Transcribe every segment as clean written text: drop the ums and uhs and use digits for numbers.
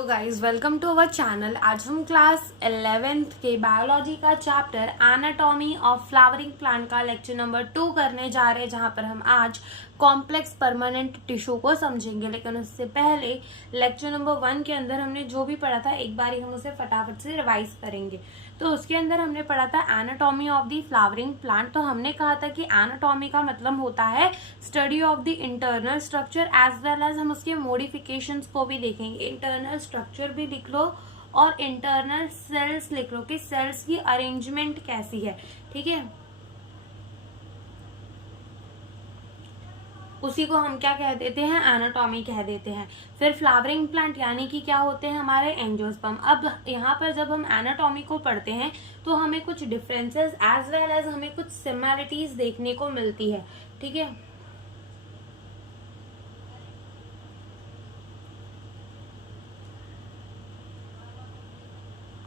Hello guys, welcome to our channel. आज हम class 11th के बायोलॉजी का chapter anatomy of flowering plant का लेक्चर नंबर 2 करने जा रहे हैं, जहां पर हम आज कॉम्प्लेक्स परमानेंट टिश्यू को समझेंगे। लेकिन उससे पहले लेक्चर नंबर 1 के अंदर हमने जो भी पढ़ा था एक बार हम उसे फटाफट से रिवाइज करेंगे। तो उसके अंदर हमने पढ़ा था anatomy of the flowering plant. तो हमने कहा था कि एनाटॉमी का मतलब होता है study of the internal structure as well as हम उसके मॉडिफिकेशंस को भी देखेंगे। इंटरनल स्ट्रक्चर भी लिख लो और इंटरनल सेल्स लिख लो कि सेल्स की अरेंजमेंट कैसी है, ठीक है। उसी को हम क्या कह देते हैं, एनाटॉमी कह देते हैं। फिर फ्लावरिंग प्लांट यानी कि क्या होते हैं हमारे एंजियोस्पर्म। अब यहाँ पर जब हम एनाटॉमी को पढ़ते हैं तो हमें कुछ डिफरेंसेस एज वेल एज हमें कुछ सिमिलरिटीज देखने को मिलती है, ठीक है।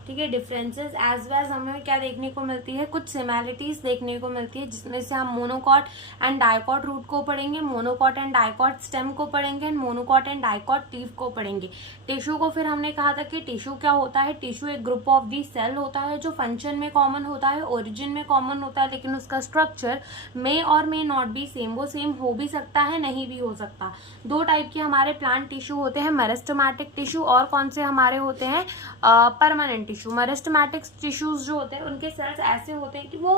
ठीक है, डिफरेंसेस एज वेल हमें क्या देखने को मिलती है, कुछ सिमिलरिटीज देखने को मिलती है, जिसमें से हम मोनोकॉट एंड डाइकॉट रूट को पढ़ेंगे, मोनोकॉट एंड डाइकॉट स्टेम को पढ़ेंगे, and monocot and dicot leaf को पढ़ेंगे। टिश्यू को फिर हमने कहा था कि टिश्यू क्या होता है, टिश्यू एक ग्रुप ऑफ दी सेल होता है जो फंक्शन में कॉमन होता है, ओरिजिन में कॉमन होता है, लेकिन उसका स्ट्रक्चर मे और मे नॉट बी सेम। वो सेम हो भी सकता है, नहीं भी हो सकता। दो टाइप के हमारे प्लांट टिश्यू होते हैं, मेरिस्टेमेटिक टिश्यू और कौन से हमारे होते हैं, परमानेंट टिश्यू। मेरिस्टेमेटिक टिश्यूज जो होते हैं उनके सेल्स ऐसे होते हैं कि वो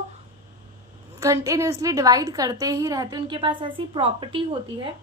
कंटिन्यूअसली डिवाइड करते ही रहते हैं। उनके पास ऐसी प्रॉपर्टी होती है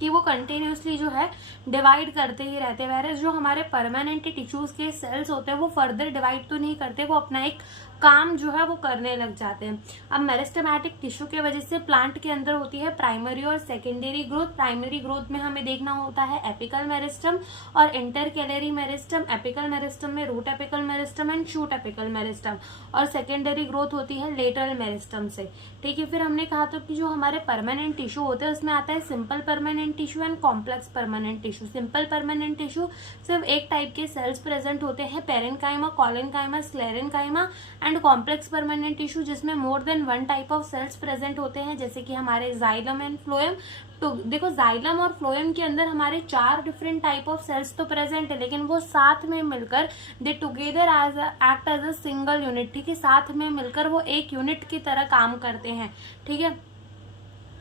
कि वो कंटिन्यूअसली जो है डिवाइड करते ही रहते हैं। वैसे जो हमारे परमानेंट टिश्यूज के सेल्स होते हैं वो फर्दर डिवाइड तो नहीं करते, वो अपना एक काम जो है वो करने लग जाते हैं। अब मेरिस्टेमेटिक टिश्यू के वजह से प्लांट के अंदर होती है प्राइमरी और सेकेंडरी ग्रोथ। प्राइमरी ग्रोथ में हमें देखना होता है एपिकल मेरिस्टम और इंटरकैलरी मेरिस्टम। एपिकल मेरिस्टम में root apical meristem and shoot apical meristem, और सेकेंडरी ग्रोथ होती है लेटरल मेरिस्टम से, ठीक है। फिर हमने कहा था कि जो हमारे परमानेंट टिश्यू होते हैं उसमें आता है simple permanent tissue and complex permanent tissue. Simple permanent tissue सिर्फ एक टाइप के सेल्स प्रेजेंट होते हैं, parenchyma, collenchyma, sclerenchyma. And complex permanent tissue जिसमें more than one type of cells present होते हैं, जैसे कि हमारे जाइलम एंड फ्लोएम। तो देखो, जाइलम और फ्लोएम के अंदर हमारे 4 डिफरेंट टाइप ऑफ सेल्स तो प्रेजेंट है, लेकिन वो साथ में मिलकर they together as act as a single unit, ठीक है। साथ में मिलकर वो एक यूनिट की तरह काम करते हैं, ठीक है।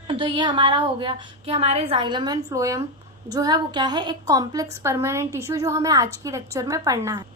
तो ये हमारा हो गया कि हमारे जाइलम एंड फ्लोएम जो है वो क्या है, एक कॉम्प्लेक्स परमानेंट टिश्यू, जो हमें आज की लेक्चर में पढ़ना है।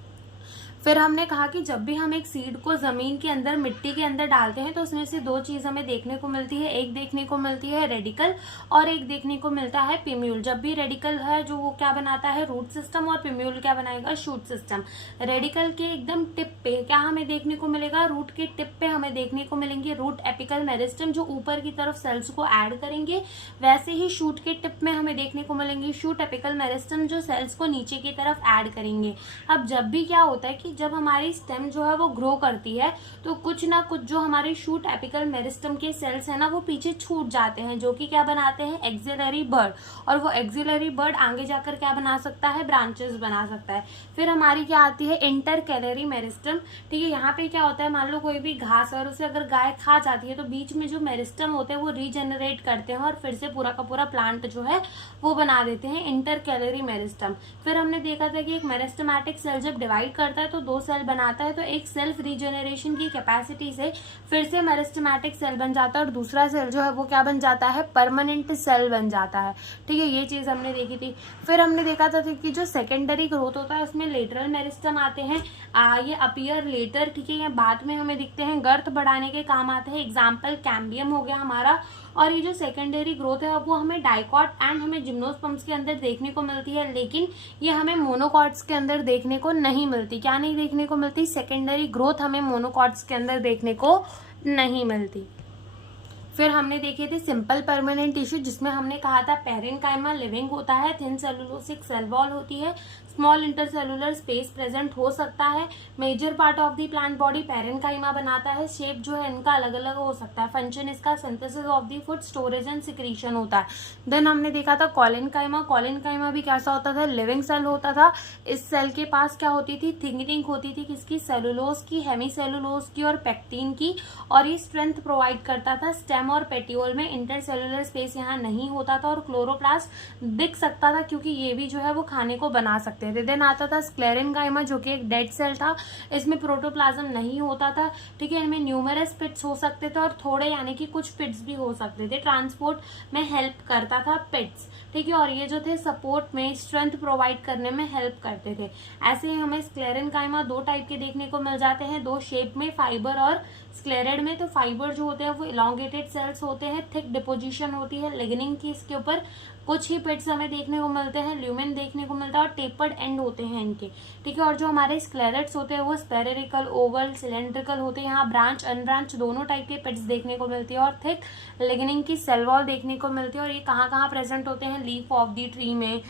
फिर हमने कहा कि जब भी हम एक सीड को जमीन के अंदर, मिट्टी के अंदर डालते हैं तो उसमें से दो चीज हमें देखने को मिलती है। एक देखने को मिलती है रेडिकल और एक देखने को मिलता है पिम्यूल। जब भी रेडिकल है जो वो क्या बनाता है, रूट सिस्टम, और पिम्यूल क्या बनाएगा, शूट सिस्टम। रेडिकल के एकदम टिप पे क्या हमें देखने को मिलेगा, रूट के टिप पे हमें देखने को मिलेंगे रूट एपिकल मेरिस्टम, जो ऊपर की तरफ सेल्स को ऐड करेंगे। वैसे ही शूट के टिप में हमें देखने को मिलेंगे शूट एपिकल मेरिस्टम, जो सेल्स को नीचे की तरफ ऐड करेंगे। अब जब भी क्या होता है कि जब हमारी स्टेम जो है वो ग्रो करती है तो कुछ ना कुछ जो हमारे शूट एपिकल मेरिस्टम के सेल्स है ना वो पीछे छूट जाते हैं, जो कि क्या बनाते हैं, एक्सिलरी बर्ड। और वो एक्सिलरी बर्ड आगे जाकर क्या बना सकता है, ब्रांचेस बना सकता है। फिर हमारी क्या आती है, इंटरकैलरी मेरिस्टम, ठीक है। यहाँ पे क्या होता है, मान लो कोई भी घास और उसे अगर गाय खा जाती है तो बीच में जो मेरिस्टम होते हैं वो रीजनरेट करते हैं और फिर से पूरा का पूरा प्लांट जो है वो बना देते हैं, इंटरकैलरी मेरिस्टम। फिर हमने देखा था कि एक मेरिस्टमेटिक सेल जब डिवाइड करता है तो 2 सेल बनाता है, तो एक सेल्फ रीजनरेशन की कैपेसिटी से फिर से मेरिस्टेमेटिक सेल बन जाता है और दूसरा सेल जो है वो क्या बन जाता है, परमानेंट सेल बन जाता है, ठीक है। ये चीज हमने देखी थी। फिर हमने देखा था कि जो सेकेंडरी ग्रोथ होता है उसमें लेटरल मेरिस्टम आते हैं, ये अपीयर लेटर, ठीक है। ये बाद में हमें दिखते हैं, गर्थ बढ़ाने के काम आते हैं। एग्जाम्पल कैम्बियम हो गया हमारा। और ये जो सेकेंडरी ग्रोथ है वो हमें डाइकॉट एंड हमें जिम्नोस्पर्म्स के अंदर देखने को मिलती है, लेकिन ये हमें मोनोकॉट्स के अंदर देखने को नहीं मिलती। क्या नहीं देखने को मिलती, सेकेंडरी ग्रोथ हमें मोनोकॉट्स के अंदर देखने को नहीं मिलती। फिर हमने देखे थे सिंपल परमानेंट टिश्यू, जिसमें हमने कहा था पेरेन्काइमा लिविंग होता है, थिन सेलुलोसिक सेल वॉल होती है, स्मॉल इंटरसेलुलर स्पेस प्रेजेंट हो सकता है। Major part of the plant body parenchyma बनाता है। शेप जो है इनका अलग अलग हो सकता है। फंक्शन इसका synthesis of the food, storage and secretion होता है। देन हमने देखा था कोलेनकाइमा। कोलेनकाइमा भी कैसा होता था, लिविंग सेल होता था। इस सेल के पास क्या होती थी, थिकनिंग होती थी, किसकी, सेलुलोज की, हेमी सेलुलोज की और पेक्टिन की, और ये स्ट्रेंथ प्रोवाइड करता था स्टेम स्टेम और पेटियोल में इंटरसेलुलर स्पेस यहाँ नहीं होता था और क्लोरोप्लास्ट दिख सकता था, क्योंकि ये भी जो है वो खाने को बना सकते थे। देन आता था स्क्लेरेनकाइमा, जो कि एक डेड सेल था, इसमें प्रोटोप्लाज्म नहीं होता था, ठीक है। इनमें न्यूमरस पिट्स हो सकते थे और थोड़े यानी कि कुछ पिट्स भी हो सकते थे। ट्रांसपोर्ट में हेल्प करता था पिट्स, ठीक है, और ये जो थे सपोर्ट में, स्ट्रेंथ प्रोवाइड करने में हेल्प करते थे। ऐसे ही हमें स्क्लेरेनकाइमा दो टाइप के देखने को मिल जाते हैं, दो शेप में, फाइबर और स्क्लेरेड में। तो फाइबर जो होते हैं वो इलॉन्गेटेड सेल्स होते हैं, थिक डिपोजिशन होती है लिग्निन की इसके ऊपर, कुछ ही पिट्स हमें देखने को मिलते हैं, ल्यूमेन देखने को मिलता है और टेपर्ड एंड होते हैं इनके, ठीक है। और जो हमारे स्क्लेरेट्स होते हैं वो स्पेरिकल, ओवल, सिलेंड्रिकल होते हैं। यहाँ ब्रांच अनब्रांच दोनों टाइप के पिट्स देखने को मिलती है और थिक लिग्निन की सेल वॉल देखने को मिलती है। और ये कहाँ कहाँ प्रेजेंट होते हैं, लीफ ऑफ दी ट्री में,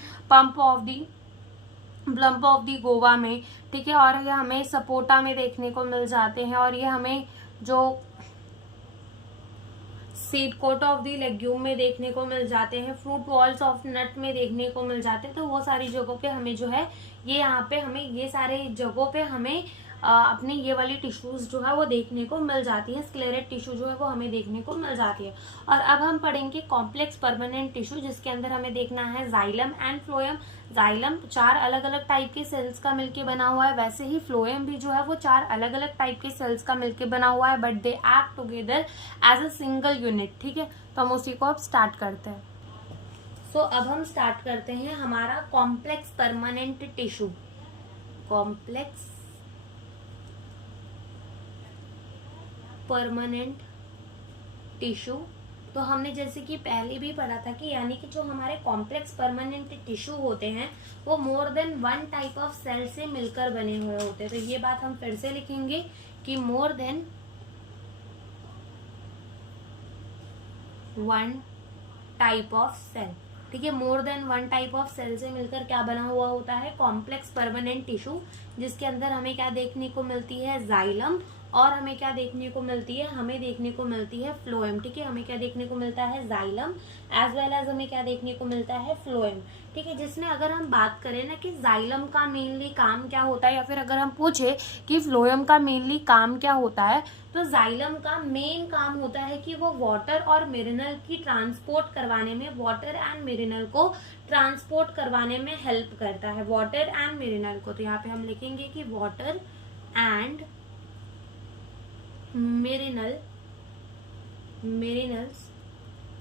ब्लम्प ऑफ दी गोवा में, ठीक है। और ये हमें सपोटा में देखने को मिल जाते हैं और ये हमें जो seed coat of the legume में देखने को मिल जाते हैं, फ्रूट वॉल्स ऑफ नट में देखने को मिल जाते हैं। तो वो सारी जगहों पे हमें जो है ये यहाँ पे हमें ये सारे जगहों पे हमें अपने ये वाली टिश्यूज जो है वो देखने को मिल जाती है, स्क्लेरेट टिश्यू जो है वो हमें देखने को मिल जाती है। और अब हम पढ़ेंगे कॉम्प्लेक्स परमानेंट टिश्यू, जिसके अंदर हमें देखना है जाइलम एंड फ्लोएम। जाइलम 4 अलग अलग टाइप के सेल्स का मिलके बना हुआ है, वैसे ही फ्लोएम भी जो है वो 4 अलग अलग टाइप के सेल्स का मिलके बना हुआ है, but they act together as a single unit, ठीक है। तो हम उसी को अब स्टार्ट करते हैं। सो अब हम स्टार्ट करते हैं हमारा complex permanent tissue. Complex permanent tissue, तो हमने जैसे कि पहले भी पढ़ा था कि यानी कि जो हमारे कॉम्प्लेक्स परमानेंट टिश्यू होते हैं वो more than 1 type of cell से मिलकर बने हुए होते हैं। तो ये बात हम फिर से लिखेंगे कि more than 1 type of cell, ठीक है। More than 1 type of cell से मिलकर क्या बना हुआ होता है, कॉम्प्लेक्स परमानेंट टिश्यू, जिसके अंदर हमें क्या देखने को मिलती है, जाइलम, और हमें क्या देखने को मिलती है, हमें देखने को मिलती है फ्लोएम, ठीक है। हमें क्या देखने को मिलता है, जाइलम, एज वेल एज हमें क्या देखने को मिलता है, फ्लोएम, ठीक है। जिसमें अगर हम बात करें ना कि जाइलम का मेनली काम क्या होता है, या फिर अगर हम पूछे कि फ्लोएम का मेनली काम क्या होता है, तो जाइलम का मेन काम होता है कि वो वाटर और मिनरल की ट्रांसपोर्ट करवाने में, वाटर एंड मिनरल को ट्रांसपोर्ट करवाने में हेल्प करता है, वाटर एंड मिनरल को। तो यहाँ पे हम लिखेंगे कि वाटर एंड मिनरल्स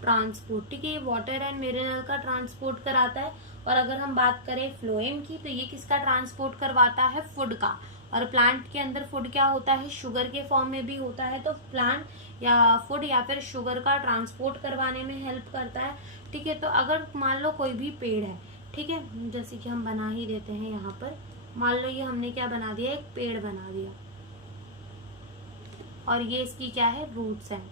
ट्रांसपोर्ट, ठीक है। ये वाटर एंड मिनरल का ट्रांसपोर्ट कराता है। और अगर हम बात करें फ्लोएम की, तो ये किसका ट्रांसपोर्ट करवाता है, फूड का। और प्लांट के अंदर फूड क्या होता है, शुगर के फॉर्म में भी होता है, तो प्लांट या फूड या फिर शुगर का ट्रांसपोर्ट करवाने में हेल्प करता है, ठीक है। तो अगर मान लो कोई भी पेड़ है, ठीक है, जैसे कि हम बना ही देते हैं यहाँ पर, मान लो ये हमने क्या बना दिया, एक पेड़ बना दिया, और ये इसकी क्या है, रूट्स हैं,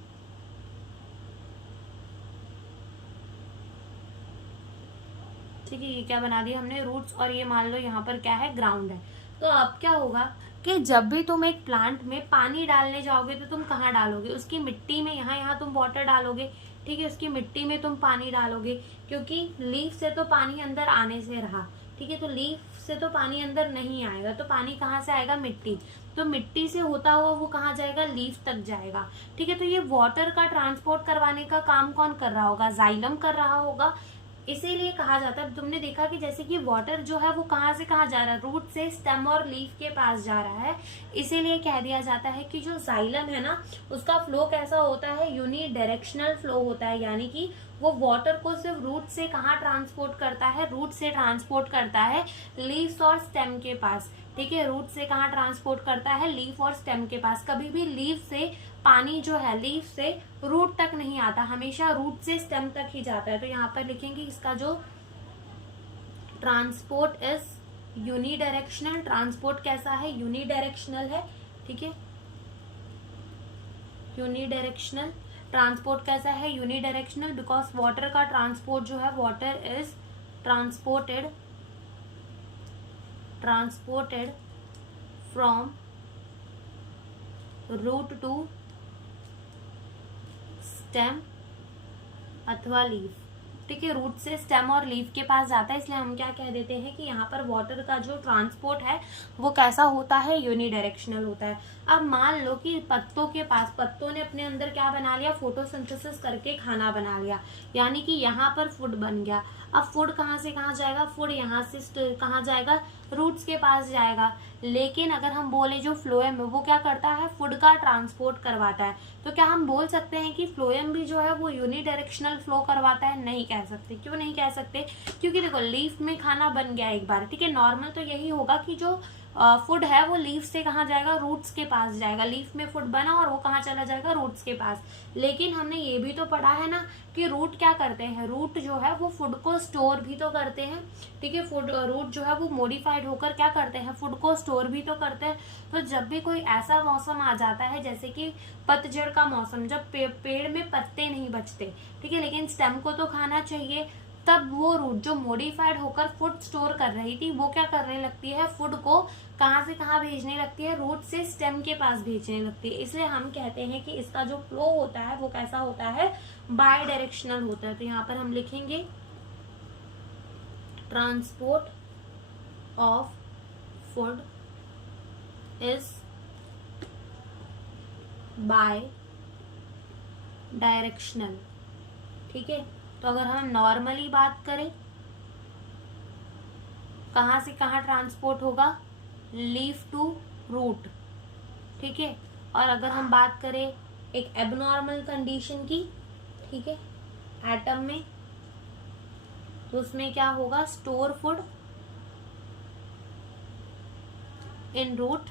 ठीक है। ये क्या बना दिया हमने, रूट्स, और ये मान लो यहाँ पर क्या है, ग्राउंड है। तो अब क्या होगा कि जब भी तुम एक प्लांट में पानी डालने जाओगे तो तुम कहाँ डालोगे, उसकी मिट्टी में, यहाँ तुम वाटर डालोगे, ठीक है, उसकी मिट्टी में तुम पानी डालोगे, क्योंकि लीफ से तो पानी अंदर आने से रहा, ठीक है। तो लीफ से तो पानी अंदर नहीं आएगा, तो पानी कहाँ से आएगा, मिट्टी, तो मिट्टी से होता हुआ वो कहाँ जाएगा, लीफ तक जाएगा, ठीक है। तो ये वाटर का ट्रांसपोर्ट करवाने का काम कौन कर रहा होगा, जाइलम कर रहा होगा। इसीलिए कहा जाता है, तुमने देखा कि जैसे कि वाटर जो है वो कहाँ से कहाँ जा रहा है, रूट से स्टेम और लीफ के पास जा रहा है। इसीलिए कह दिया जाता है कि जो जाइलम है ना, उसका फ्लो कैसा होता है, यूनि डायरेक्शनल फ्लो होता है, यानी कि वो वाटर को सिर्फ रूट से कहाँ ट्रांसपोर्ट करता है, रूट से ट्रांसपोर्ट करता है लीव्स और स्टेम के पास, ठीक है। रूट से कहाँ ट्रांसपोर्ट करता है, लीफ और स्टेम के पास। कभी भी लीफ से पानी जो है लीफ से रूट तक नहीं आता, हमेशा रूट से स्टेम तक ही जाता है। तो यहाँ पर लिखेंगे इसका जो ट्रांसपोर्ट इज यूनिडायरेक्शनल, ट्रांसपोर्ट कैसा है, यूनिडायरेक्शनल है, ठीक है। यूनिडायरेक्शनल ट्रांसपोर्ट कैसा है, यूनिडायरेक्शनल, बिकॉज वाटर का ट्रांसपोर्ट जो है, water is transported from root to stem अथवा लीफ, ठीक है, रूट से स्टेम और लीफ के पास जाता है, इसलिए हम क्या कह देते हैं कि यहाँ पर वाटर का जो ट्रांसपोर्ट है वो कैसा होता है, यूनिडायरेक्शनल होता है। अब मान लो कि पत्तों के पास, पत्तों ने अपने अंदर क्या बना लिया, फोटोसिंथेसिस करके खाना बना लिया, यानी कि यहाँ पर फूड बन गया। अब फूड कहाँ से कहाँ जाएगा, फूड यहाँ से कहाँ जाएगा, रूट्स के पास जाएगा। लेकिन अगर हम बोले जो फ्लोएम है वो क्या करता है, फूड का ट्रांसपोर्ट करवाता है, तो क्या हम बोल सकते हैं कि फ्लोएम भी जो है वो यूनिडायरेक्शनल फ्लो करवाता है? नहीं कह सकते। क्यों नहीं कह सकते? क्योंकि देखो लीफ में खाना बन गया एक बार, ठीक है, नॉर्मल तो यही होगा कि जो फूड है वो लीफ से कहाँ जाएगा, रूट्स के पास जाएगा। लीफ में फूड बना और वो कहाँ चला जाएगा, रूट्स के पास। लेकिन हमने ये भी तो पढ़ा है ना कि रूट क्या करते हैं, रूट जो है वो फूड को स्टोर भी तो करते हैं, ठीक है, फूड रूट जो है वो मॉडिफाइड होकर क्या करते हैं, फूड को स्टोर भी तो करते हैं। तो जब भी कोई ऐसा मौसम आ जाता है जैसे कि पतझड़ का मौसम, जब पेड़ में पत्ते नहीं बचते, ठीक है, लेकिन स्टेम को तो खाना चाहिए, तब वो रूट जो मॉडिफाइड होकर फूड स्टोर कर रही थी वो क्या करने लगती है, फूड को कहाँ से कहाँ भेजने लगती है, रूट से स्टेम के पास भेजने लगती है। इसलिए हम कहते हैं कि इसका जो फ्लो होता है वो कैसा होता है, बाय डायरेक्शनल होता है। तो यहाँ पर हम लिखेंगे transport of food is by directional, ठीक है। तो अगर हम नॉर्मली बात करें, कहाँ से कहाँ ट्रांसपोर्ट होगा, लीफ टू रूट, ठीक है। और अगर हम बात करें एक एबनॉर्मल कंडीशन की, ठीक है, एटम में, तो उसमें क्या होगा, store food in root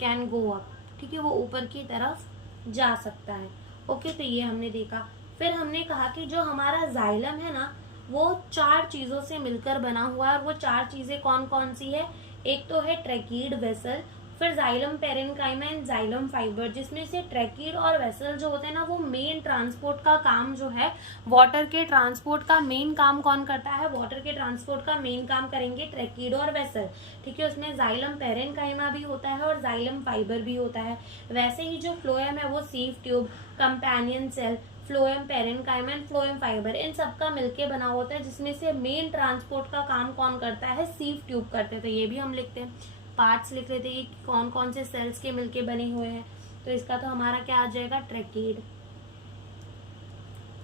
can go up, ठीक है, वो ऊपर की तरफ जा सकता है। ओके, तो ये हमने देखा। फिर हमने कहा कि जो हमारा जाइलम है ना वो 4 चीजों से मिलकर बना हुआ है, और वो 4 चीजें कौन कौन सी है, एक तो है ट्रैकीड वेसल, फिर xylem parenchyma and xylem fibre, जिसमें से ट्रैकीड और वेसल जो होते हैं ना वो मेन ट्रांसपोर्ट का काम जो है, वाटर के ट्रांसपोर्ट का मेन काम कौन करता है, वाटर के ट्रांसपोर्ट का मेन काम करेंगे ट्रैकीड और वेसल, ठीक है। उसमें जाइलम पेरेन्काइमा भी होता है और जाइलम फाइबर भी होता है। वैसे ही जो फ्लोएम है वो sieve tube, companion cell, phloem parenchyma and phloem fibre, इन सब का मिलके बना होता है, जिसमें से मेन ट्रांसपोर्ट का काम कौन करता है, सीव ट्यूब करते हैं। तो ये भी हम लिखते हैं, पार्ट्स लिख रहे थे कि कौन कौन से सेल्स के मिलके बने हुए हैं। तो इसका तो हमारा क्या आ जाएगा, tracheid,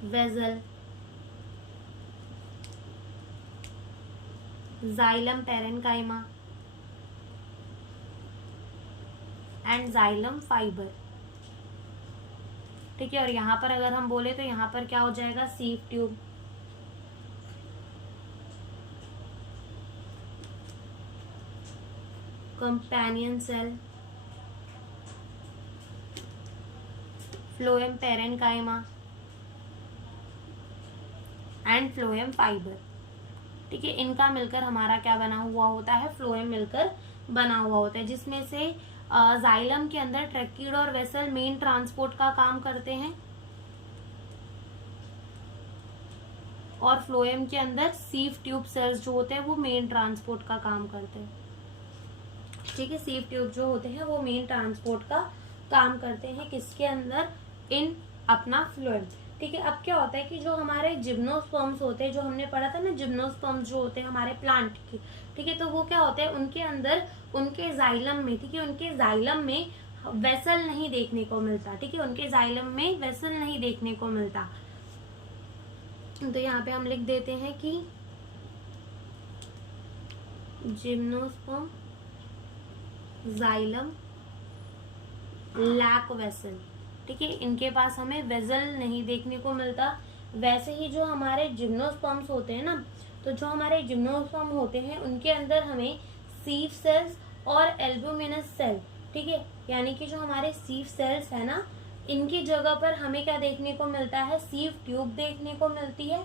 vessel, xylem parenchyma and xylem fibre, ठीक है। और यहाँ पर अगर हम बोले तो यहाँ पर क्या हो जाएगा, sieve tube, companion cell, phloem parenchyma and phloem fibre, ठीक है। इनका मिलकर हमारा क्या बना हुआ होता है, फ्लोएम मिलकर बना हुआ होता है, जिसमें से जाइलम के अंदर ट्रैकीड और वेसल मेन ट्रांसपोर्ट का काम करते हैं, और फ्लोएम के अंदर सीव ट्यूब सेल्स जो होते हैं वो मेन ट्रांसपोर्ट का काम करते हैं, ठीक है। सीव ट्यूब जो होते हैं वो मेन ट्रांसपोर्ट का काम करते हैं, किसके अंदर, इन अपना फ्लोएम, ठीक है। अब क्या होता है कि जो हमारे जिम्नोस्पर्म्स होते हैं, जो हमने पढ़ा था ना, जिम्नोस्पर्म्स जो होते हैं हमारे प्लांट के, ठीक है, तो वो क्या होते हैं, उनके अंदर, उनके जाइलम में, ठीक है, उनके जाइलम में वेसल नहीं देखने को मिलता, ठीक है, उनके जाइलम में वेसल नहीं देखने को मिलता। तो यहाँ पे हम लिख देते हैं कि जिम्नोस्पर्म जाइलम लैक वेसल, ठीक है, इनके पास हमें वेसल नहीं देखने को मिलता। वैसे ही जो हमारे जिम्नोस्पर्म्स होते हैं ना, तो जो हमारे जिम्नोस्पर्म होते हैं उनके अंदर हमें सीव सेल्स और एल्बुमिनस सेल, ठीक है, यानी कि जो हमारे सीव सेल्स है ना, इनकी जगह पर हमें क्या देखने को मिलता है, सीव ट्यूब देखने को मिलती है।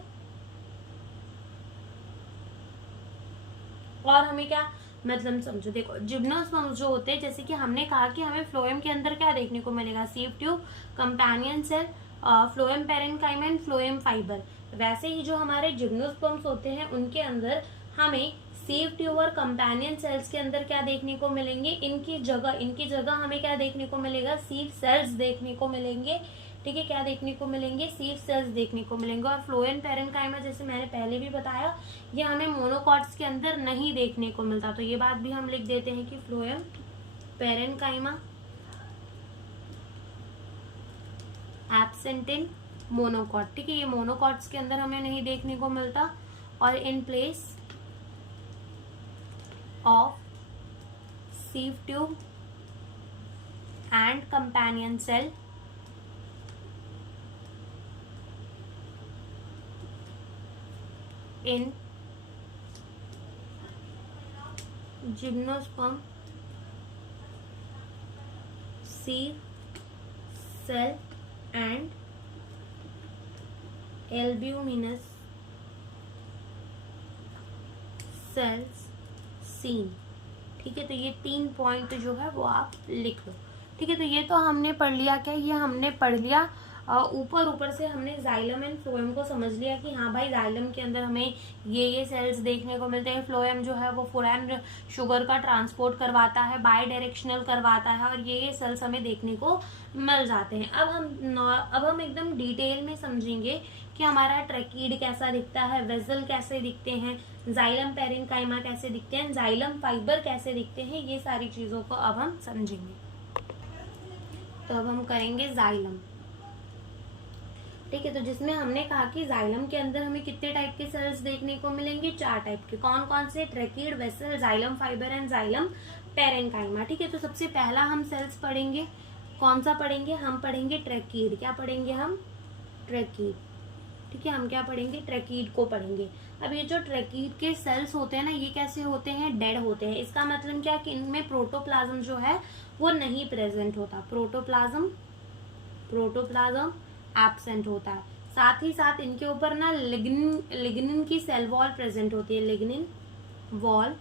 और हमें क्या मतलब समझो, देखो जिम्नोस्पर्म्स जो होते हैं, जैसे कि हमने कहा कि हमें फ्लोएम के अंदर क्या देखने को मिलेगा, sieve tube, companion cell, phloem parenchyma and phloem fibre. वैसे ही जो हमारे जिम्नोस्पर्म्स होते हैं उनके अंदर हमें सीव ट्यूब और कंपेनियन सेल्स के अंदर क्या देखने को मिलेंगे, इनकी जगह हमें क्या देखने को मिलेगा, सीव सेल्स देखने को मिलेंगे, ठीक है, क्या देखने को मिलेंगे, सिव सेल्स देखने को मिलेंगे। और फ्लोएम पेरेन्काइमा जैसे मैंने पहले भी बताया, ये हमें मोनोकॉट्स के अंदर नहीं देखने को मिलता, तो ये बात भी हम लिख देते हैं कि phloem parenchyma absent in monocot. ठीक है, ये मोनोकॉट्स के अंदर हमें नहीं देखने को मिलता। और in place of sieve tube and companion cell in gymnosperm sieve cell and albuminous cells seen। ठीक है, तो ये 3 पॉइंट जो है वो आप लिख लो। ठीक है, तो ये तो हमने पढ़ लिया, क्या ये हमने पढ़ लिया ऊपर से हमने जाइलम एंड फ्लोएम को समझ लिया कि हाँ भाई जाइलम के अंदर हमें ये सेल्स देखने को मिलते हैं, फ्लोएम जो है वो फूड एंड शुगर का ट्रांसपोर्ट करवाता है, बाई डायरेक्शनल करवाता है, और ये सेल्स हमें देखने को मिल जाते हैं। अब हम एकदम डिटेल में समझेंगे कि हमारा ट्रैकीड कैसा दिखता है, वेसल कैसे दिखते हैं, जाइलम पेरेन्काइमा कैसे दिखते हैं, जाइलम फाइबर कैसे दिखते हैं, ये सारी चीजों को अब हम समझेंगे। तो अब हम करेंगे जाइलम। ठीक है, तो जिसमें हमने कहा कि जाइलम के अंदर हमें कितने टाइप के सेल्स देखने को मिलेंगे, 4 टाइप के। कौन कौन से, tracheid, vessel, xylem fibre and xylem parenchyma. ठीक है, तो सबसे पहला हम सेल्स पढ़ेंगे, कौन सा पढ़ेंगे, हम पढ़ेंगे ट्रैकीड। क्या पढ़ेंगे हम, ट्रैकीड। ठीक है, हम क्या पढ़ेंगे, ट्रैकीड को पढ़ेंगे। अब ये जो ट्रैकीड के सेल्स होते हैं ना, ये कैसे होते हैं, डेड होते हैं। इसका मतलब क्या कि इनमें प्रोटोप्लाज्म जो है वो नहीं प्रेजेंट होता, प्रोटोप्लाज्म एब्सेंट होता है। साथ ही साथ इनके ऊपर ना लिग्निन की सेल वॉल प्रेजेंट होती है, लिग्निन वॉल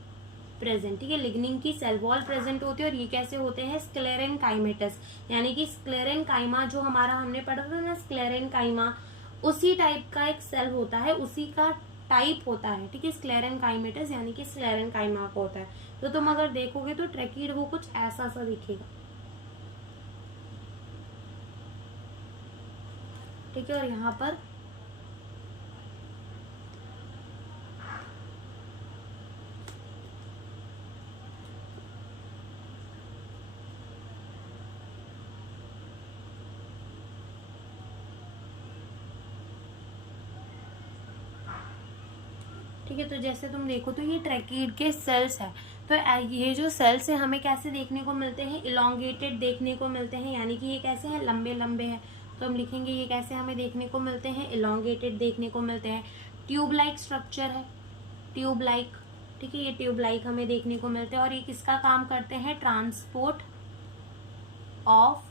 प्रेजेंट। ठीक है, लिग्निन की सेल वॉल प्रेजेंट होती है। और ये कैसे होते हैं, स्क्लेरेनकाइमेटस, यानी कि स्क्लेरेनकाइमा जो हमारा हमने पढ़ा था ना, स्क्लेरेनकाइमा उसी टाइप का एक सेल होता है, उसी का टाइप होता है। ठीक है, स्क्लेरेनकाइमेटस यानी कि स्क्लेरेनकाइमा का होता है। तो तुम अगर देखोगे तो ट्रैकीड वो कुछ ऐसा सा दिखेगा। ठीक है, और यहाँ पर ठीक है, तो जैसे तुम देखो तो ये ट्रैकीड के सेल्स है। तो ये जो सेल्स है हमें कैसे देखने को मिलते हैं, इलोंगेटेड देखने को मिलते हैं, यानी कि ये कैसे हैं, लंबे लंबे हैं। तो हम लिखेंगे ये कैसे हमें देखने को मिलते हैं, इलोंगेटेड देखने को मिलते हैं। ट्यूब लाइक स्ट्रक्चर है, ट्यूब लाइक। ठीक है, ये ट्यूब लाइक हमें देखने को मिलते हैं। और ये किसका काम करते हैं, ट्रांसपोर्ट ऑफ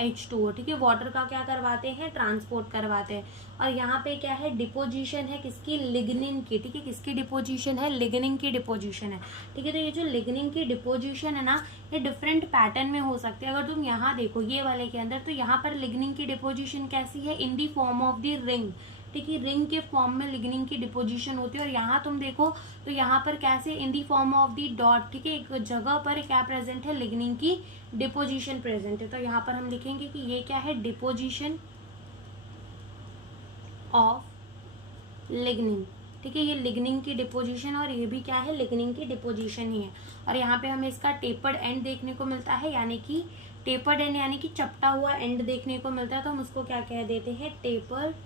H2O। ठीक है, वाटर का क्या करवाते हैं, ट्रांसपोर्ट करवाते हैं। और यहाँ पे क्या है, डिपोजिशन है किसकी, लिग्निन की। ठीक है, किसकी डिपोजिशन है, लिग्निन की डिपोजिशन है। ठीक है, तो ये जो लिग्निन की डिपोजिशन है ना, ये डिफरेंट पैटर्न में हो सकते हैं। अगर तुम यहाँ देखो ये वाले के अंदर, तो यहाँ पर लिग्निन की डिपोजिशन कैसी है, in the form of the ring. ठीक है, रिंग के फॉर्म में लिग्निन की डिपोजिशन होती है। और यहाँ तुम देखो तो यहाँ पर कैसे, in the form of the dot. ठीक है, एक जगह पर क्या प्रेजेंट है, लिग्निन की डिपोजिशन प्रेजेंट है। तो यहाँ पर हम लिखेंगे कि ये क्या है, डिपोजिशन ऑफ लिग्निन। ठीक है, ये लिग्निन की डिपोजिशन, और ये भी क्या है, लिग्निन की डिपोजिशन ही है। और यहाँ पे हमें इसका टेपर्ड एंड देखने को मिलता है, यानी कि टेपर्ड एंड यानी कि चपटा हुआ एंड देखने को मिलता है। तो हम उसको क्या कह देते हैं, टेपर्ड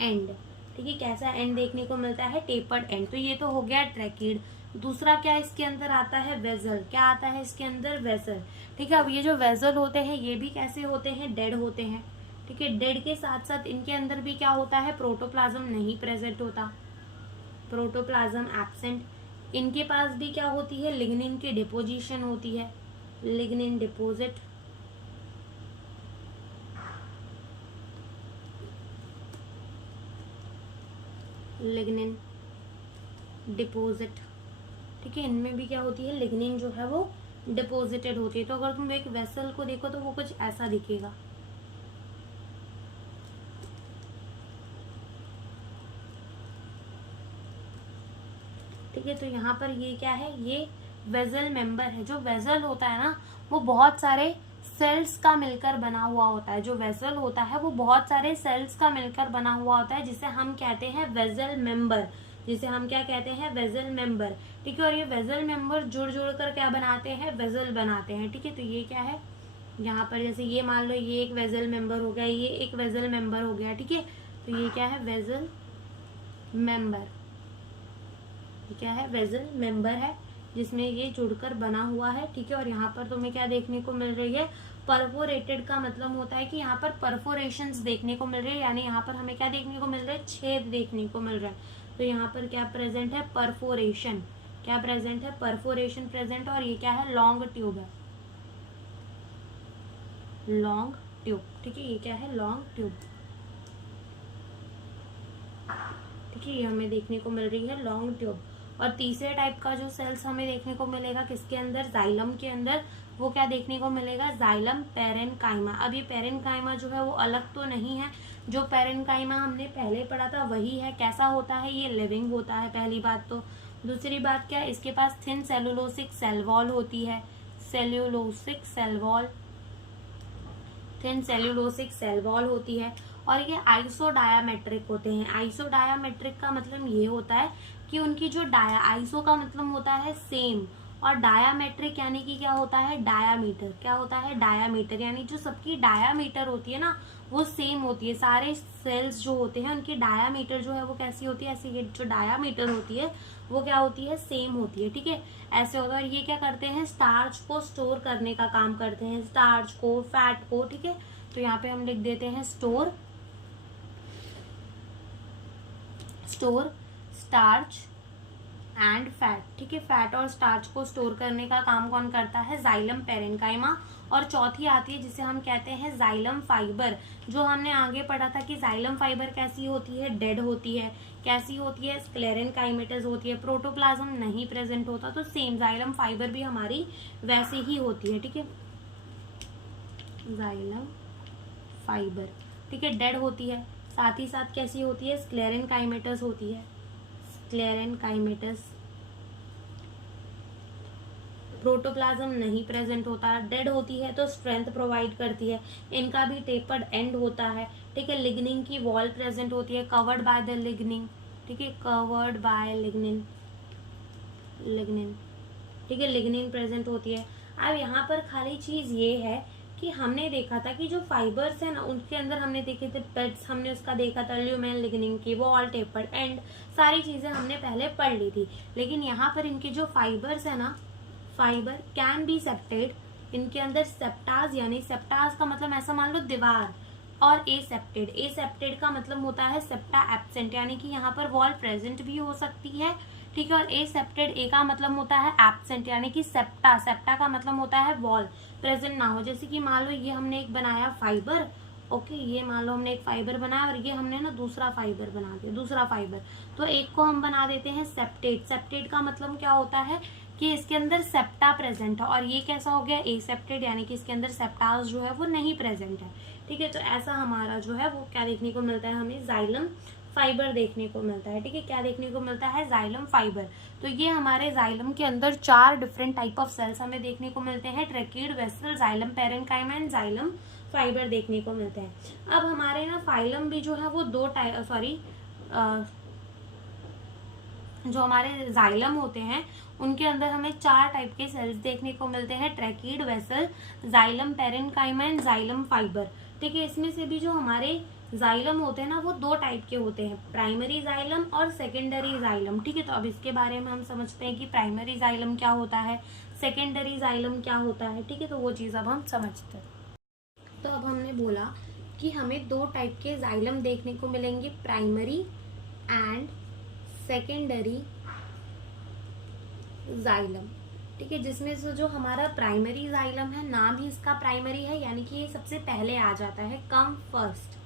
एंड। ठीक है, कैसा एंड देखने को मिलता है, टेपर्ड एंड। तो ये तो हो गया ट्रैकीड। दूसरा क्या इसके अंदर आता है, वेजल। क्या आता है इसके अंदर, वेजल। ठीक है, अब ये जो वेजल होते हैं ये भी कैसे होते हैं, डेड होते हैं। ठीक है, डेड के साथ साथ इनके अंदर भी क्या होता है, प्रोटोप्लाज्म नहीं प्रेजेंट होता, प्रोटोप्लाज्म एब्सेंट। इनके पास भी क्या होती है, लिग्निन की डिपोजिशन होती है, लिग्निन डिपोजिट। Lignin deposit. ठीक है, इनमें भी क्या होती है, लिग्निन जो है वो डिपोजिटेड होती है। तो अगर तुम एक वेसल को देखो तो वो कुछ ऐसा दिखेगा। ठीक है, तो यहाँ पर ये क्या है, ये वेजल मेंबर है। जो वेजल होता है ना, वो बहुत सारे सेल्स का मिलकर बना हुआ होता है। जो वेसल होता है वो बहुत सारे सेल्स का मिलकर बना हुआ होता है, जिसे हम कहते हैं वेसल मेंबर, जिसे हम क्या कहते हैं, वेसल मेंबर। ठीक है, और ये वेसल मेंबर जुड़ जुड़ कर क्या बनाते हैं, वेसल बनाते हैं। ठीक है, तो ये क्या है, यहाँ पर जैसे ये मान लो ये एक वेसल मेंबर हो गया, ये एक वेसल मेंबर हो गया। ठीक है, तो ये क्या है, वेसल मेंबर, क्या है, वेसल मेंबर है, जिसमें ये जुड़कर बना हुआ है। ठीक है, और यहाँ पर तुम्हें क्या देखने को मिल रही है, परफोरेटेड का मतलब होता है कि यहाँ पर परफोरेशंस देखने को मिल रही है, यानी यहाँ पर हमें क्या देखने को मिल रहा है, छेद देखने को मिल रहा है। तो यहाँ पर क्या प्रेजेंट है, परफोरेशन, क्या प्रेजेंट है, परफोरेशन प्रेजेंट। और ये क्या है, लॉन्ग ट्यूब है, लॉन्ग ट्यूब। ठीक है, ये क्या है, लॉन्ग ट्यूब। ठीक है, ये हमें देखने को मिल रही है लॉन्ग ट्यूब। और तीसरे टाइप का जो सेल्स हमें देखने को मिलेगा किसके अंदर, जाइलम के अंदर, वो क्या देखने को मिलेगा, जाइलम पैरेनकाइमा। अब ये पैरेनकाइमा जो है वो अलग तो नहीं है, जो पैरेनकाइमा हमने पहले पढ़ा था वही है। कैसा होता है, ये लिविंग होता है, पहली बात तो। दूसरी बात क्या, इसके पास थिन सेलुलोसिक सेल वॉल होती है, cellulosic cell wall, thin cellulosic cell wall होती है। और ये आइसोडायामेट्रिक होते हैं। आइसोडायामेट्रिक का मतलब ये होता है कि उनकी जो आइसो का मतलब होता है सेम, और डायामेट्रिक यानी कि क्या होता है, डायामीटर, क्या होता है, डायामीटर, यानी जो सबकी डायामीटर होती है ना वो सेम होती है। सारे सेल्स जो होते हैं उनकी डायामीटर जो है वो कैसी होती है, ऐसे ये जो डायामीटर होती है वो क्या होती है, सेम होती है। ठीक है, ऐसे होता है। और ये क्या करते हैं, स्टार्च को स्टोर करने का काम करते हैं, स्टार्च को, फैट को। ठीक है, तो यहाँ पे हम लिख देते हैं स्टोर स्टार्च एंड फैट। ठीक है, फैट और स्टार्च को स्टोर करने का काम कौन करता है, जाइलम पैरेनकाइमा। और चौथी आती है जिसे हम कहते हैं जाइलम फाइबर। जो हमने आगे पढ़ा था कि जाइलम फाइबर कैसी होती है, डेड होती है। कैसी होती है, स्क्लेरेनकाइमेटस होती है, प्रोटोप्लाज्म नहीं प्रेजेंट होता। तो सेम जाइलम फाइबर भी हमारी वैसे ही होती है। ठीक है, जाइलम फाइबर, ठीक है, डेड होती है। साथ ही साथ कैसी होती है, स्क्लेरेनकाइमेटस होती है, स्क्लेरेनकाइमेटस। प्रोटोप्लाज्म नहीं प्रेजेंट होता, डेड होती है तो स्ट्रेंथ प्रोवाइड करती है। इनका भी टेपर्ड एंड होता है। ठीक है, लिग्निन की वॉल प्रेजेंट होती है, कवर्ड बाय द लिग्निन। ठीक है, कवर्ड बाय लिग्निन, ठीक है, लिग्निन प्रेजेंट होती है। अब यहाँ पर खाली चीज ये है कि हमने देखा था कि जो फाइबर्स है ना उनके अंदर हमने देखे थे पेट्स, हमने उसका देखा था, ल्यूमेन, लिग्निन की वॉल, टेपर्ड एंड, सारी चीजें हमने पहले पढ़ ली थी। लेकिन यहाँ पर इनके जो फाइबर्स है ना, फाइबर कैन बी सेप्टेड, इनके अंदर सेप्टाज, यानी सेप्टाज का मतलब ऐसा मान लो दीवार, और एसेप्टेड, एसेप्टेड का मतलब होता है सेप्टा एब्सेंट, यानी कि यहाँ पर वॉल प्रेजेंट भी हो सकती है। ठीक है, और एसेप्टेड, ए का मतलब होता है एब्सेंट, यानी कि सेप्टा का मतलब होता है वॉल प्रेजेंट ना हो। जैसे कि मान लो ये हमने एक बनाया फाइबर, ओके, ये मान लो हमने एक फाइबर बनाया और ये हमने ना दूसरा फाइबर बना दिया, दूसरा फाइबर, तो एक को हम बना देते हैं सेप्टेड। सेप्टेड का मतलब क्या होता है कि इसके अंदर सेप्टा प्रेजेंट है, और ये कैसा हो गया, एसेप्टेड, यानी कि इसके अंदर सेप्टाज जो है वो नहीं प्रेजेंट है। ठीक है, तो ऐसा हमारा जो है वो क्या देखने को मिलता है, हमें जाइलम फाइबर देखने को मिलता है। ठीक है, क्या देखने को मिलता है, जाइलम फाइबर। तो ये हमारे जाइलम के अंदर 4 डिफरेंट टाइप ऑफ सेल्स हमें देखने को मिलते हैं, tracheid, vessel, xylem parenchyma and xylem fibre देखने को मिलते हैं। अब हमारे ना फाइलम भी जो है वो जो हमारे जाइलम होते हैं उनके अंदर हमें 4 टाइप के सेल्स देखने को मिलते हैं, tracheid, vessel, xylem parenchyma and xylem fibre. ठीक है, इसमें से भी जो हमारे जाइलम होते हैं ना वो 2 टाइप के होते हैं, प्राइमरी जाइलम और सेकेंडरी जाइलम। ठीक है, तो अब इसके बारे में हम समझते हैं कि प्राइमरी जाइलम क्या होता है, सेकेंडरी जाइलम क्या होता है। ठीक है, तो वो चीज अब हम समझते हैं। तो अब हमने बोला कि हमें 2 टाइप के जाइलम देखने को मिलेंगे, प्राइमरी एंड सेकेंडरी जाइलम। ठीक है, जिसमें से जो हमारा प्राइमरी जाइलम है, नाम ही इसका प्राइमरी है, यानी कि ये सबसे पहले आ जाता है, कम फर्स्ट।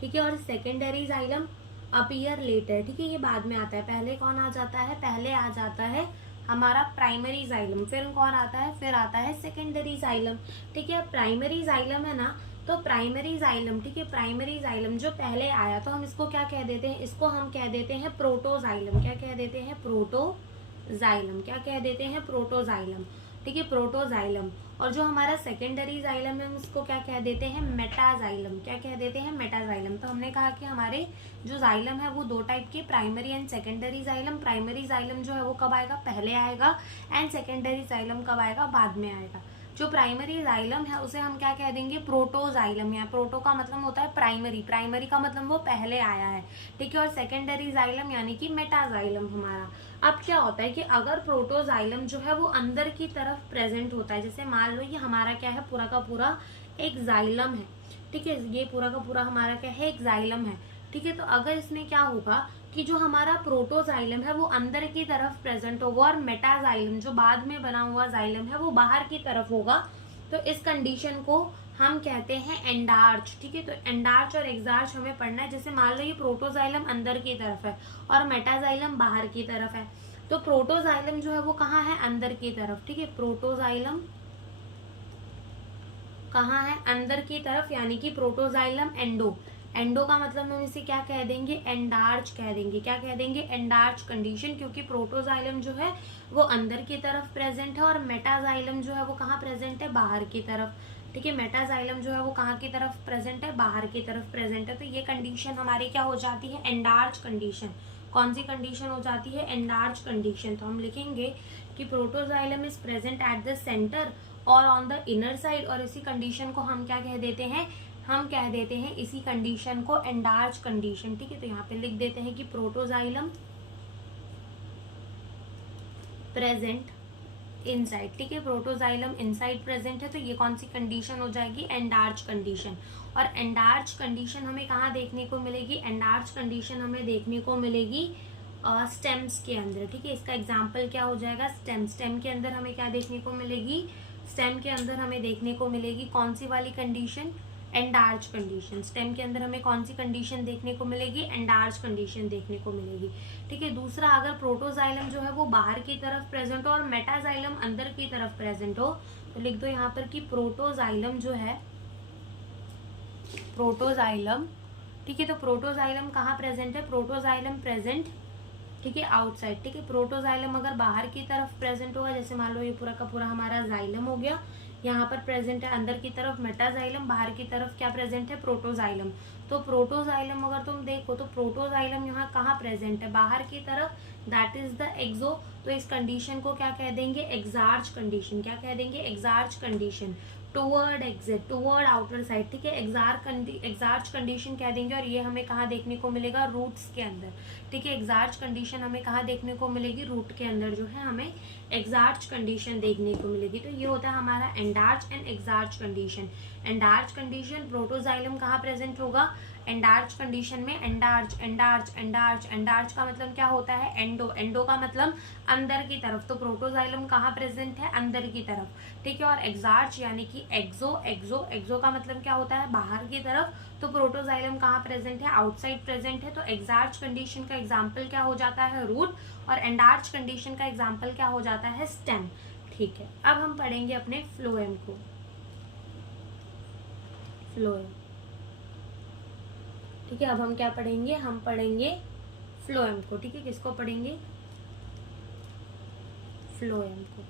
ठीक है, और सेकेंडरी जाइलम अपीयर लेटर। ठीक है, ये बाद में आता है, पहले कौन आ जाता है, पहले आ जाता है हमारा प्राइमरी जाइलम, फिर कौन आता है, फिर आता है सेकेंडरी जाइलम। ठीक है, प्राइमरी जाइलम है ना, तो प्राइमरी जाइलम, ठीक है, प्राइमरी जाइलम जो पहले आया तो हम इसको क्या कह देते हैं, इसको हम कह देते हैं प्रोटोजाइलम। क्या कह देते हैं, प्रोटोजाइलम। क्या कह देते हैं, प्रोटोजाइलम। ठीक है, प्रोटोजाइलम। और जो हमारा सेकेंडरी जाइलम है उसको क्या कह देते हैं, मेटाजाइलम। क्या कह देते हैं, मेटाजाइलम। तो हमने कहा कि हमारे जो जाइलम है वो दो टाइप के, primary and secondary xylem. Primary xylem जो है वो कब आएगा, पहले आएगा, एंड सेकेंडरी जाइलम कब आएगा, बाद में आएगा। जो प्राइमरी जाइलम है उसे हम क्या कह देंगे, प्रोटोजाइलम। या प्रोटो का मतलब होता है प्राइमरी, प्राइमरी का मतलब वो पहले आया है, ठीक है। और सेकेंडरी जाइलम यानी कि मेटाजाइलम हमारा। अब क्या होता है कि अगर प्रोटोजाइलम जो है वो अंदर की तरफ प्रेजेंट होता है, जैसे मान लो ये हमारा क्या है, पूरा का पूरा एक जाइलम है, ठीक है, ये पूरा का पूरा हमारा क्या है, एक जाइलम है, ठीक है। तो अगर इसमें क्या होगा कि जो हमारा प्रोटोजाइलम है वो अंदर की तरफ प्रेजेंट होगा और मेटाजाइलम जो बाद में बना हुआ जाइलम है वो बाहर की तरफ होगा, तो इस कंडीशन को हम कहते हैं एंडार्च, ठीक है। तो एंडार्च और एक्सार्च हमें पढ़ना है। जैसे मान लो ये प्रोटोजाइलम अंदर की तरफ है और मेटाजाइलम बाहर की तरफ है, तो प्रोटोजाइलम जो है वो कहाँ है, अंदर की तरफ, ठीक है। प्रोटोजाइलम कहाँ है, अंदर की तरफ, यानी कि प्रोटोजाइलम एंडो। एंडो का मतलब हम इसे क्या कह देंगे, एंडार्च कह देंगे। क्या कह देंगे, एंडार्च कंडीशन, क्योंकि प्रोटोजाइलम जो है वो अंदर की तरफ प्रेजेंट है और मेटाजाइलम जो है वो कहाँ प्रेजेंट है, बाहर की तरफ, ठीक है। मेटाजाइलम जो है वो कहाँ की तरफ प्रेजेंट है, बाहर की तरफ प्रेजेंट है। तो ये कंडीशन हमारी क्या हो जाती है, एंडार्च कंडीशन। कौन सी कंडीशन हो जाती है, एंडार्च कंडीशन। तो हम लिखेंगे कि protoxylem is present at the centre और ऑन द इनर साइड, और इसी कंडीशन को हम क्या कह देते हैं, हम कह देते हैं इसी कंडीशन को एंडार्च कंडीशन, ठीक है। तो यहाँ पे लिख देते हैं कि प्रोटोजाइलम प्रेजेंट इनसाइड, ठीक है। प्रोटोजाइलम इनसाइड प्रेजेंट है, तो ये कौन सी कंडीशन हो जाएगी, एंडार्च कंडीशन। और एंडार्च कंडीशन हमें कहाँ देखने को मिलेगी, एंडार्च कंडीशन हमें देखने को मिलेगी स्टेम्स के अंदर, ठीक है। इसका एग्जाम्पल क्या हो जाएगा, स्टेम। स्टेम के अंदर हमें क्या देखने को मिलेगी, स्टेम के अंदर हमें देखने को मिलेगी कौन सी वाली कंडीशन, एंडार्च कंडीशन। स्टेम के अंदर हमें कौन सी कंडीशन देखने को मिलेगी, एंडार्च कंडीशन देखने को मिलेगी, ठीक है। दूसरा, अगर प्रोटोजाइलम जो है वो बाहर की तरफ प्रेजेंट हो और मेटाजाइलम अंदर की तरफ प्रेजेंट हो, तो लिख दो यहाँ पर कि प्रोटोजाइलम जो है, प्रोटोजाइलम, ठीक है। तो प्रोटोजाइलम कहाँ प्रेजेंट है, प्रोटोजाइलम प्रेजेंट, ठीक है, आउटसाइड, ठीक है। प्रोटोजाइलम अगर बाहर की तरफ प्रेजेंट होगा, जैसे मान लो ये पूरा का पूरा हमारा जाइलम हो गया, यहाँ पर प्रेजेंट है अंदर की तरफ मेटाजाइलम, बाहर की तरफ क्या प्रेजेंट है, प्रोटोजाइलम। तो प्रोटोजाइलम अगर तुम देखो तो प्रोटोजाइलम यहाँ कहाँ प्रेजेंट है, बाहर की तरफ, दैट इज द एक्सो। तो इस कंडीशन को क्या कह देंगे, एक्सार्च कंडीशन। क्या कह देंगे, exarch condition. Toward exit, toward outer side, ठीक है, एक्सार्च कंडीशन कह देंगे। और ये हमें कहाँ देखने को मिलेगा, रूट्स के अंदर, ठीक है। एक्सार्च कंडीशन हमें कहाँ देखने को मिलेगी, रूट के अंदर जो है हमें एक्सार्च कंडीशन देखने को मिलेगी। तो ये होता है हमारा endarch and exarch condition. Endarch condition, protoxylem कहाँ प्रेजेंट होगा, एंडार्च कंडीशन में एंडार्च, एंडार्च, एंडार्च। एंडार्च का मतलब क्या होता है, एंडो। एंडो का मतलब अंदर की तरफ, तो प्रोटोजाइलम कहाँ प्रेजेंट है, अंदर की तरफ, ठीक है। और एक्सार्च यानी कि एक्सो, एक्सो, एक्सो का मतलब क्या होता है, बाहर की तरफ। तो प्रोटोजाइलम कहाँ प्रेजेंट है, आउटसाइड प्रेजेंट है। तो एक्सार्च कंडीशन का एग्जाम्पल क्या हो जाता है, रूट, और एंडार्च कंडीशन का एग्जाम्पल क्या हो जाता है, स्टेम, ठीक है। अब हम पढ़ेंगे अपने फ्लोएम को, फ्लोएम, ठीक है। अब हम क्या पढ़ेंगे, हम पढ़ेंगे फ्लोएम को, ठीक है। किसको पढ़ेंगे, फ्लोएम को,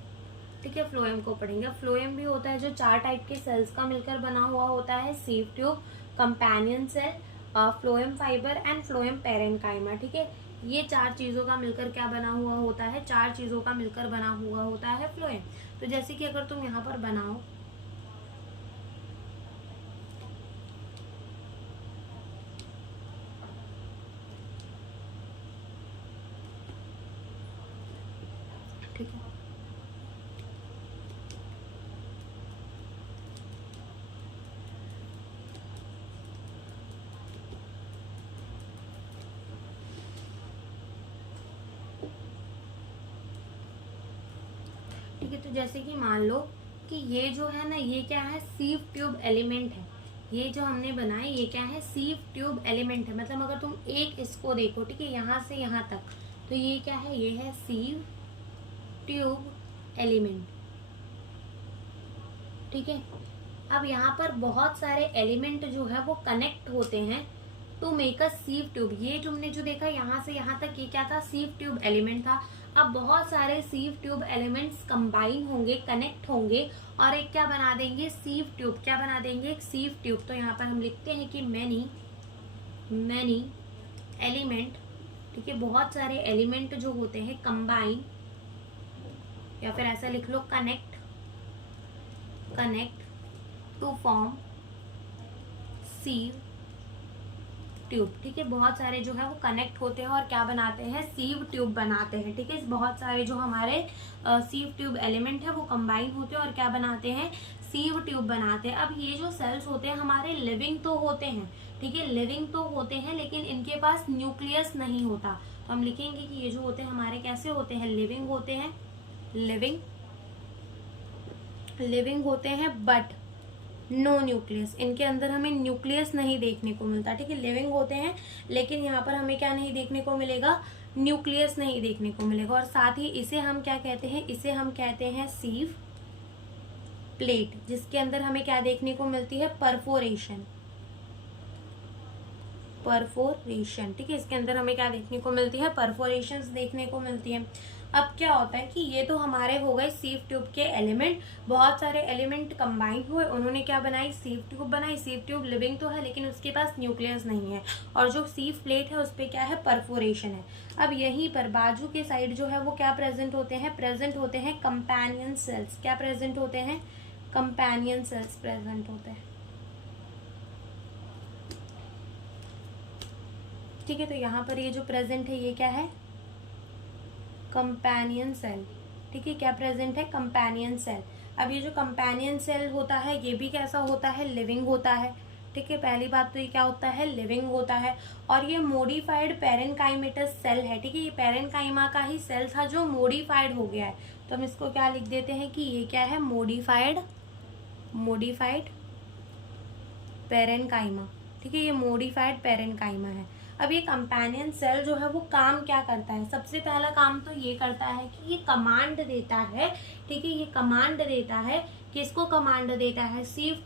ठीक है। फ्लोएम को पढ़ेंगे। फ्लोएम भी होता है जो 4 टाइप के सेल्स का मिलकर बना हुआ होता है, sieve tube, companion cell, phloem fibre and phloem parenchyma, ठीक है। ये 4 चीजों का मिलकर क्या बना हुआ होता है, 4 चीजों का मिलकर बना हुआ होता है फ्लोएम। तो जैसे कि अगर तुम यहाँ पर बनाओ, ठीक है, ठीक है। तो जैसे कि मान लो कि ये जो है ना, ये क्या है, सीव ट्यूब एलिमेंट है। ये जो हमने बनाए ये क्या है, सीव ट्यूब एलिमेंट है। मतलब अगर तुम एक इसको देखो, ठीक है, यहाँ से यहाँ तक, तो ये क्या है, ये है सीव ट्यूब एलिमेंट, ठीक है। अब यहाँ पर बहुत सारे एलिमेंट जो है वो कनेक्ट होते हैं, to make a sieve tube. ये तुमने जो देखा यहाँ से यहाँ तक, ये क्या था, सीव ट्यूब एलिमेंट था। अब बहुत सारे सीव ट्यूब एलिमेंट्स कंबाइन होंगे, कनेक्ट होंगे और एक क्या बना देंगे, सीव ट्यूब। क्या बना देंगे, एक सीव ट्यूब। तो यहाँ पर हम लिखते हैं कि मैनी एलिमेंट, ठीक है, बहुत सारे एलिमेंट जो होते हैं कंबाइन, या फिर ऐसा लिख लो connect to form sieve tube. ठीक है, बहुत सारे जो है वो कनेक्ट होते हैं और क्या बनाते हैं, सीव ट्यूब बनाते हैं। ठीक है, बहुत सारे जो हमारे सीव ट्यूब एलिमेंट है वो कंबाइन होते हैं और क्या बनाते हैं, सीव ट्यूब बनाते हैं। अब ये जो सेल्स होते हैं हमारे लिविंग तो होते हैं, ठीक है, लिविंग तो होते हैं, लेकिन इनके पास न्यूक्लियस नहीं होता। तो हम लिखेंगे कि ये जो होते हैं हमारे कैसे होते हैं, लिविंग होते हैं, लिविंग होते हैं बट नो न्यूक्लियस। इनके अंदर हमें न्यूक्लियस नहीं देखने को मिलता। ठीक है, लिविंग होते हैं लेकिन यहाँ पर हमें क्या नहीं देखने को मिलेगा, न्यूक्लियस नहीं देखने को मिलेगा। और साथ ही इसे हम क्या कहते हैं, इसे हम कहते हैं सीव प्लेट, जिसके अंदर हमें क्या देखने को मिलती है, परफोरेशन। ठीक है, इसके अंदर हमें क्या देखने को मिलती है, परफोरेशंस देखने को मिलती है। अब क्या होता है कि ये तो हमारे हो गए सीव ट्यूब के एलिमेंट, बहुत सारे एलिमेंट कंबाइन हुए, उन्होंने क्या बनाई, सीव ट्यूब बनाई। सीव ट्यूब लिविंग तो है लेकिन उसके पास न्यूक्लियस नहीं है, और जो सीव प्लेट है उस पर क्या है, परफोरेशन है। अब यहीं पर बाजू के साइड जो है वो क्या प्रेजेंट होते हैं, कंपेनियन सेल्स। क्या प्रेजेंट होते हैं, कंपेनियन सेल्स प्रेजेंट होते हैं। ठीक है, तो यहाँ पर ये जो प्रेजेंट है ये क्या है, कंपेनियन सेल। ठीक है, क्या प्रेजेंट है, कंपेनियन सेल। अब ये जो कंपेनियन सेल होता है ये भी कैसा होता है, लिविंग होता है। ठीक है, पहली बात तो ये क्या होता है, लिविंग होता है। और ये मॉडिफाइड पेरेनकाइमेटस सेल है। ठीक है, ये पेरेनकाइमा का ही सेल था जो मॉडिफाइड हो गया है। तो हम इसको क्या लिख देते हैं कि ये क्या है, मॉडिफाइड पेरेनकाइमा। ठीक है, ये मॉडिफाइड पेरेनकाइमा है। अब ये कंपेनियन सेल जो है वो काम क्या करता है, सबसे पहला काम तो ये करता है कि ये कमांड देता है। ठीक है, ये कमांड देता है, किसको कमांड देता है, सीव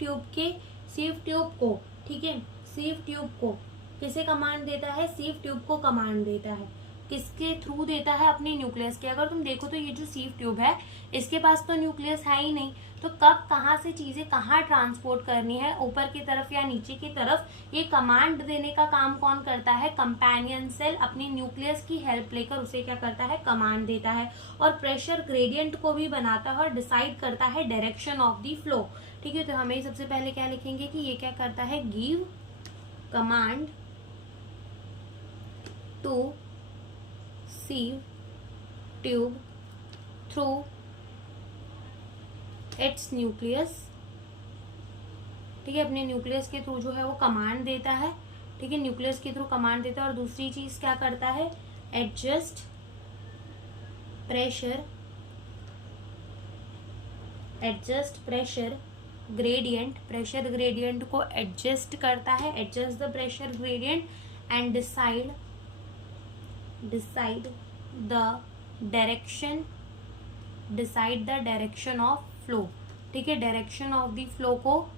ट्यूब को। ठीक है, सीव ट्यूब को किसे कमांड देता है, सीव ट्यूब को कमांड देता है। किसके थ्रू देता है, अपने न्यूक्लियस के। अगर तुम देखो तो ये जो सीव ट्यूब है इसके पास तो न्यूक्लियस है ही नहीं, तो कब कहाँ से चीजें कहाँ ट्रांसपोर्ट करनी है, ऊपर की तरफ या नीचे की तरफ, ये कमांड देने का काम कौन करता है, कंपेनियन सेल अपनी न्यूक्लियस की हेल्प लेकर उसे क्या करता है, कमांड देता है। और प्रेशर ग्रेडियंट को भी बनाता है और डिसाइड करता है डायरेक्शन ऑफ द फ्लो। ठीक है, तो हमें सबसे पहले क्या लिखेंगे कि ये क्या करता है, give command to sieve tube through its nucleus. ठीक है, अपने न्यूक्लियस के थ्रू जो है वो कमांड देता है। ठीक है, न्यूक्लियस के थ्रू कमांड देता है। और दूसरी चीज क्या करता है, adjust pressure gradient. Pressure gradient को एडजस्ट करता है, adjust the pressure gradient and decide the direction of flow. ठीक है, डायरेक्शन ऑफ द फ्लो को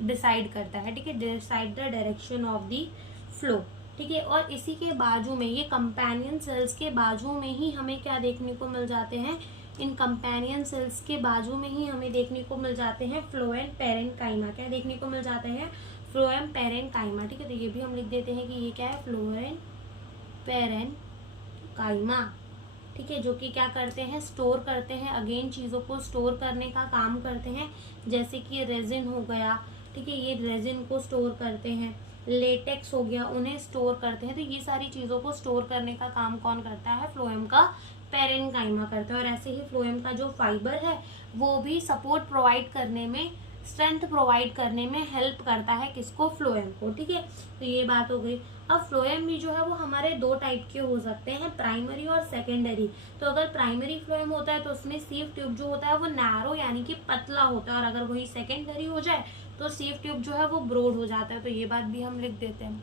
डिसाइड करता है। ठीक है, decide the direction of the flow. ठीक है, और इसी के बाजू में, ये कंपेनियन सेल्स के बाजू में ही हमें क्या देखने को मिल जाते हैं, इन कंपेनियन सेल्स के बाजू में ही हमें देखने को मिल जाते हैं फ्लोएम पेरेनकाइमा। क्या देखने को मिल जाते हैं, फ्लोएम पेरेनकाइमा। ठीक है, तो ये भी हम लिख देते हैं कि ये क्या है, फ्लोएम पेरेनकाइमा। ठीक है, जो कि क्या करते हैं, स्टोर करते हैं, अगेन चीज़ों को स्टोर करने का काम करते हैं। जैसे कि रेजिन हो गया, ठीक है, ये रेजिन को स्टोर करते हैं, लेटेक्स हो गया, उन्हें स्टोर करते हैं। तो ये सारी चीज़ों को स्टोर करने का काम कौन करता है, फ्लोएम का पेरेनकाइमा करता है। और ऐसे ही फ्लोएम का जो फाइबर है वो भी सपोर्ट प्रोवाइड करने में, स्ट्रेंथ प्रोवाइड करने में हेल्प करता है, किसको, फ्लोएम को। ठीक है, तो ये बात हो गई। अब फ्लोएम भी जो है वो हमारे दो टाइप के हो सकते हैं, प्राइमरी और सेकेंडरी। तो अगर प्राइमरी फ्लोएम होता है तो उसमें सीव ट्यूब जो होता है वो नैरो यानी कि पतला होता है, और अगर वही सेकेंडरी हो जाए तो सीव ट्यूब जो है वो ब्रॉड हो जाता है। तो ये बात भी हम लिख देते हैं,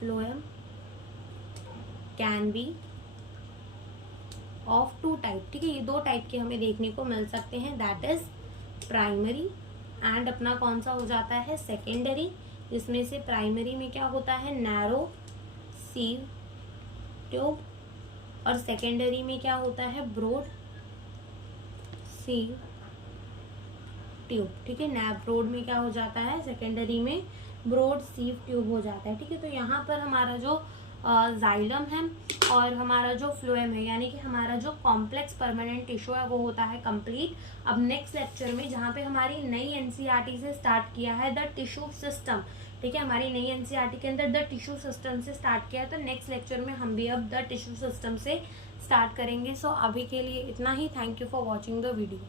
phloem can be of two type. ठीक है, ये दो टाइप के हमें देखने को मिल सकते हैं, दैट इज प्राइमरी एंड अपना कौन सा हो जाता है, सेकेंडरी। जिसमें से प्राइमरी में क्या होता है, नैरो सीव ट्यूब, और सेकेंडरी में क्या होता है, ब्रॉड सीव ट्यूब। ठीक है, ब्रॉड में क्या हो जाता है, सेकेंडरी में ब्रॉड सीव ट्यूब हो जाता है। ठीक है, तो यहाँ पर हमारा जो जाइलम है और हमारा जो फ्लोएम है, यानी कि हमारा जो कॉम्प्लेक्स परमानेंट टिश्यू है वो होता है कंप्लीट। अब नेक्स्ट लेक्चर में, जहाँ पे हमारी नई एनसीईआरटी से स्टार्ट किया है द टिश्यू सिस्टम, ठीक है, हमारी नई एनसीईआरटी के अंदर द टिश्यू सिस्टम से स्टार्ट किया है, तो नेक्स्ट लेक्चर में हम भी अब द टिश्यू सिस्टम से स्टार्ट करेंगे। सो अभी के लिए इतना ही। Thank you for watching the video.